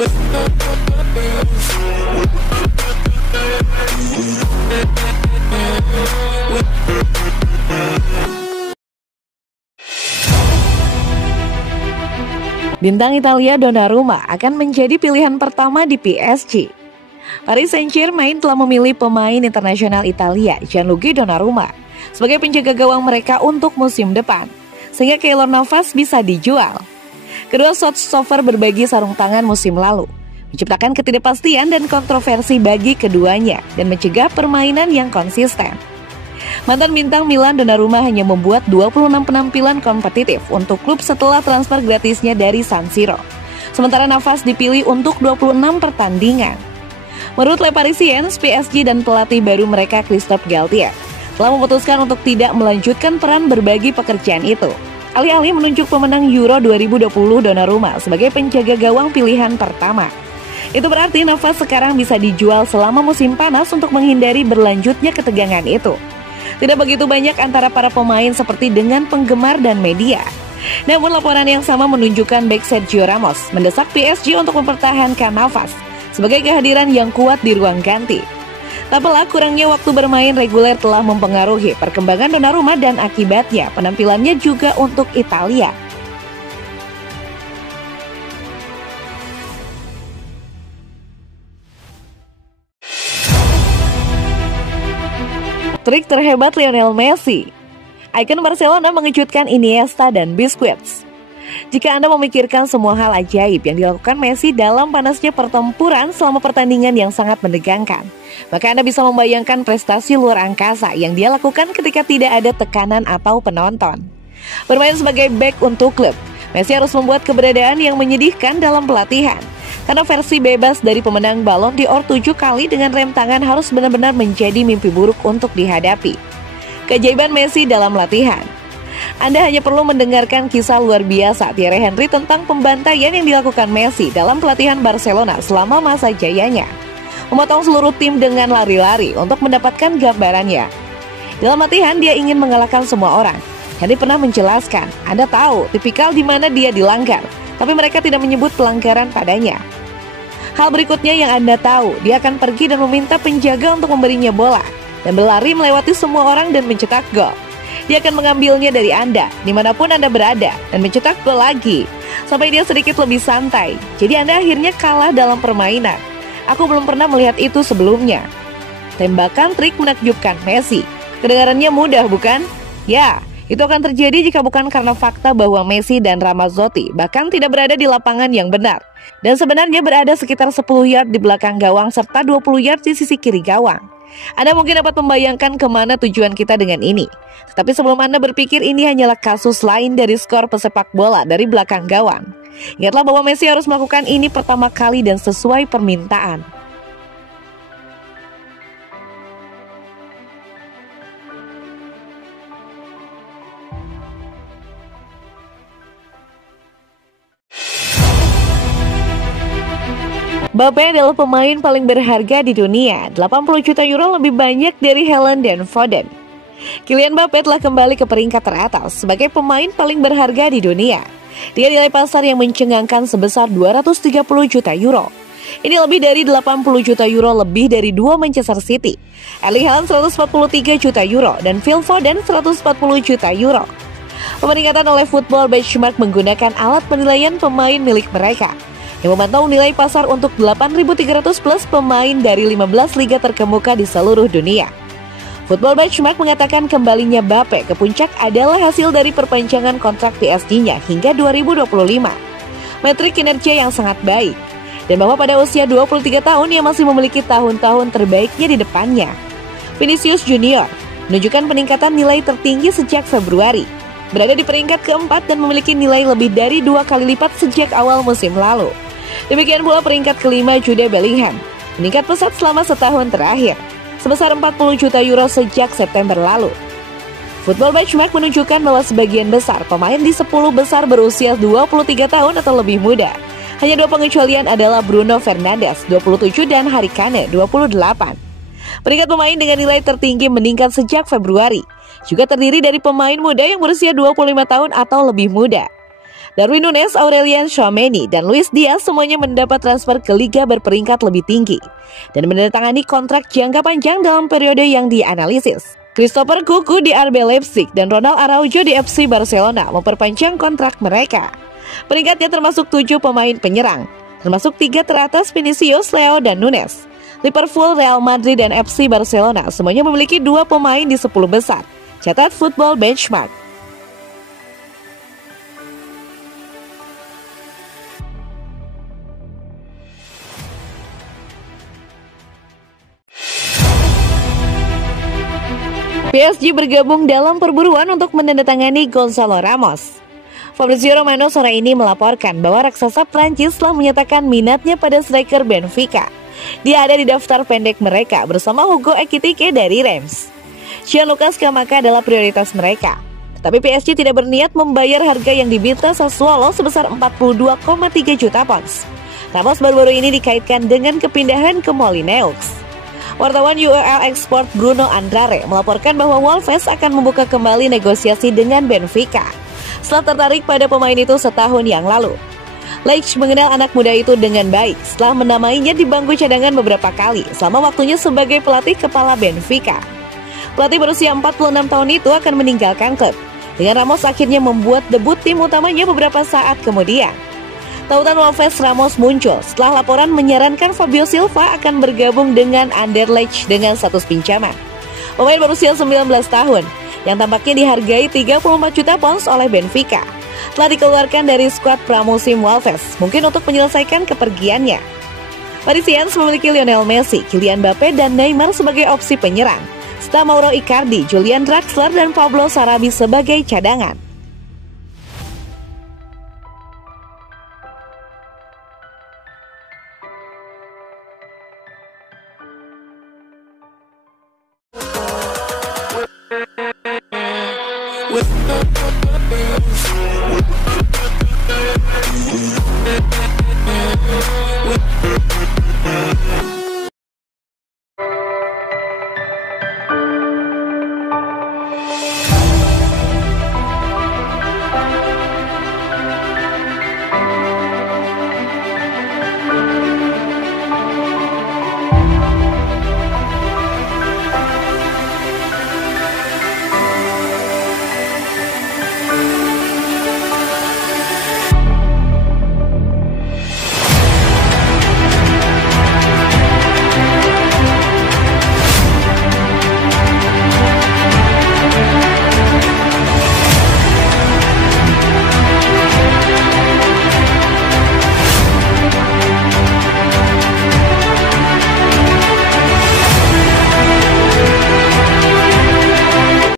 Bintang Italia Donnarumma akan menjadi pilihan pertama di PSG. Paris Saint-Germain telah memilih pemain internasional Italia Gianluigi Donnarumma sebagai penjaga gawang mereka untuk musim depan, sehingga Keylor Navas bisa dijual. Kedua showstopper berbagi sarung tangan musim lalu, menciptakan ketidakpastian dan kontroversi bagi keduanya dan mencegah permainan yang konsisten. Mantan bintang Milan Donnarumma hanya membuat 26 penampilan kompetitif untuk klub setelah transfer gratisnya dari San Siro. Sementara Navas dipilih untuk 26 pertandingan. Menurut Le Parisien, PSG dan pelatih baru mereka Christophe Galtier telah memutuskan untuk tidak melanjutkan peran berbagi pekerjaan itu. Alih-alih menunjuk pemenang Euro 2020 Donnarumma sebagai penjaga gawang pilihan pertama. Itu berarti Navas sekarang bisa dijual selama musim panas untuk menghindari berlanjutnya ketegangan itu. Tidak begitu banyak antara para pemain seperti dengan penggemar dan media. Namun laporan yang sama menunjukkan bek Sergio Ramos mendesak PSG untuk mempertahankan Navas sebagai kehadiran yang kuat di ruang ganti. Tak pelak kurangnya waktu bermain reguler telah mempengaruhi perkembangan Donnarumma dan akibatnya penampilannya juga untuk Italia. Trik terhebat Lionel Messi. Ikon Barcelona mengejutkan Iniesta dan Busquets. Jika Anda memikirkan semua hal ajaib yang dilakukan Messi dalam panasnya pertempuran selama pertandingan yang sangat menegangkan, maka Anda bisa membayangkan prestasi luar angkasa yang dia lakukan ketika tidak ada tekanan atau penonton. Bermain sebagai bek untuk klub, Messi harus membuat keberadaan yang menyedihkan dalam pelatihan. Karena versi bebas dari pemenang Ballon d'Or 7 kali dengan rem tangan harus benar-benar menjadi mimpi buruk untuk dihadapi. Keajaiban Messi dalam latihan. Anda hanya perlu mendengarkan kisah luar biasa Thierry Henry tentang pembantaian yang dilakukan Messi dalam pelatihan Barcelona selama masa jayanya. Memotong seluruh tim dengan lari-lari untuk mendapatkan gambarannya. Dalam latihan dia ingin mengalahkan semua orang. Henry pernah menjelaskan, Anda tahu tipikal di mana dia dilanggar, tapi mereka tidak menyebut pelanggaran padanya. Hal berikutnya yang Anda tahu, dia akan pergi dan meminta penjaga untuk memberinya bola dan berlari melewati semua orang dan mencetak gol. Dia akan mengambilnya dari Anda, dimanapun Anda berada, dan mencetak gol lagi, sampai dia sedikit lebih santai. Jadi Anda akhirnya kalah dalam permainan. Aku belum pernah melihat itu sebelumnya. Tembakan trik menakjubkan Messi. Kedengarannya mudah, bukan? Ya, itu akan terjadi jika bukan karena fakta bahwa Messi dan Ramazzotti bahkan tidak berada di lapangan yang benar. Dan sebenarnya berada sekitar 10 yard di belakang gawang serta 20 yard di sisi kiri gawang. Anda mungkin dapat membayangkan kemana tujuan kita dengan ini. Tetapi sebelum Anda berpikir ini hanyalah kasus lain dari skor pesepak bola dari belakang gawang. Ingatlah bahwa Messi harus melakukan ini pertama kali dan sesuai permintaan. Mbappe adalah pemain paling berharga di dunia, 80 juta euro lebih banyak dari Haaland dan Foden. Kylian Mbappe telah kembali ke peringkat teratas sebagai pemain paling berharga di dunia. Dia nilai pasar yang mencengangkan sebesar 230 juta euro. Ini lebih dari 80 juta euro lebih dari dua Manchester City. Erling Haaland 143 juta euro dan Phil Foden 140 juta euro. Pemeringkatan oleh Football Benchmark menggunakan alat penilaian pemain milik mereka yang memantau nilai pasar untuk 8.300 plus pemain dari 15 liga terkemuka di seluruh dunia. Football Benchmark mengatakan kembalinya Mbappe ke puncak adalah hasil dari perpanjangan kontrak PSG-nya hingga 2025. Metrik kinerja yang sangat baik, dan bahwa pada usia 23 tahun ia masih memiliki tahun-tahun terbaiknya di depannya. Vinicius Junior menunjukkan peningkatan nilai tertinggi sejak Februari, berada di peringkat keempat dan memiliki nilai lebih dari 2 kali lipat sejak awal musim lalu. Demikian pula peringkat kelima Jude Bellingham, meningkat pesat selama setahun terakhir, sebesar 40 juta euro sejak September lalu. Football Benchmark menunjukkan bahwa sebagian besar pemain di 10 besar berusia 23 tahun atau lebih muda. Hanya 2 pengecualian adalah Bruno Fernandes 27 dan Harry Kane 28. Peringkat pemain dengan nilai tertinggi meningkat sejak Februari juga terdiri dari pemain muda yang berusia 25 tahun atau lebih muda. Darwin Núñez, Aurelian Tchouaméni, dan Luis Diaz semuanya mendapat transfer ke liga berperingkat lebih tinggi dan menandatangani kontrak jangka panjang dalam periode yang dianalisis. Christopher Cucu di RB Leipzig dan Ronald Araujo di FC Barcelona memperpanjang kontrak mereka. Peringkatnya termasuk 7 pemain penyerang, termasuk 3 teratas Vinicius, Leo, dan Núñez. Liverpool, Real Madrid, dan FC Barcelona semuanya memiliki 2 pemain di 10 besar. Catat Football Benchmark. PSG bergabung dalam perburuan untuk menandatangani Gonzalo Ramos. Fabrizio Romano sore ini melaporkan bahwa raksasa Prancis telah menyatakan minatnya pada striker Benfica. Dia ada di daftar pendek mereka bersama Hugo Ekitike dari Reims. Gianluca Scamacca adalah prioritas mereka. Tetapi PSG tidak berniat membayar harga yang diminta Sassuolo sebesar 42,3 juta pounds. Ramos baru-baru ini dikaitkan dengan kepindahan ke Molineux. Wartawan UEL Export Bruno Andrade melaporkan bahwa Wolves akan membuka kembali negosiasi dengan Benfica setelah tertarik pada pemain itu setahun yang lalu. Leitch mengenal anak muda itu dengan baik setelah menamainya di bangku cadangan beberapa kali selama waktunya sebagai pelatih kepala Benfica. Pelatih berusia 46 tahun itu akan meninggalkan klub, dengan Ramos akhirnya membuat debut tim utamanya beberapa saat kemudian. Tautan Wolves Ramos muncul setelah laporan menyarankan Fabio Silva akan bergabung dengan Anderlecht dengan status pinjaman. Pemain berusia 19 tahun yang tampaknya dihargai 34 juta pounds oleh Benfica telah dikeluarkan dari skuad pramusim Wolves, mungkin untuk menyelesaikan kepergiannya. Parisians memiliki Lionel Messi, Kylian Mbappe, dan Neymar sebagai opsi penyerang, serta Mauro Icardi, Julian Draxler, dan Pablo Sarabia sebagai cadangan.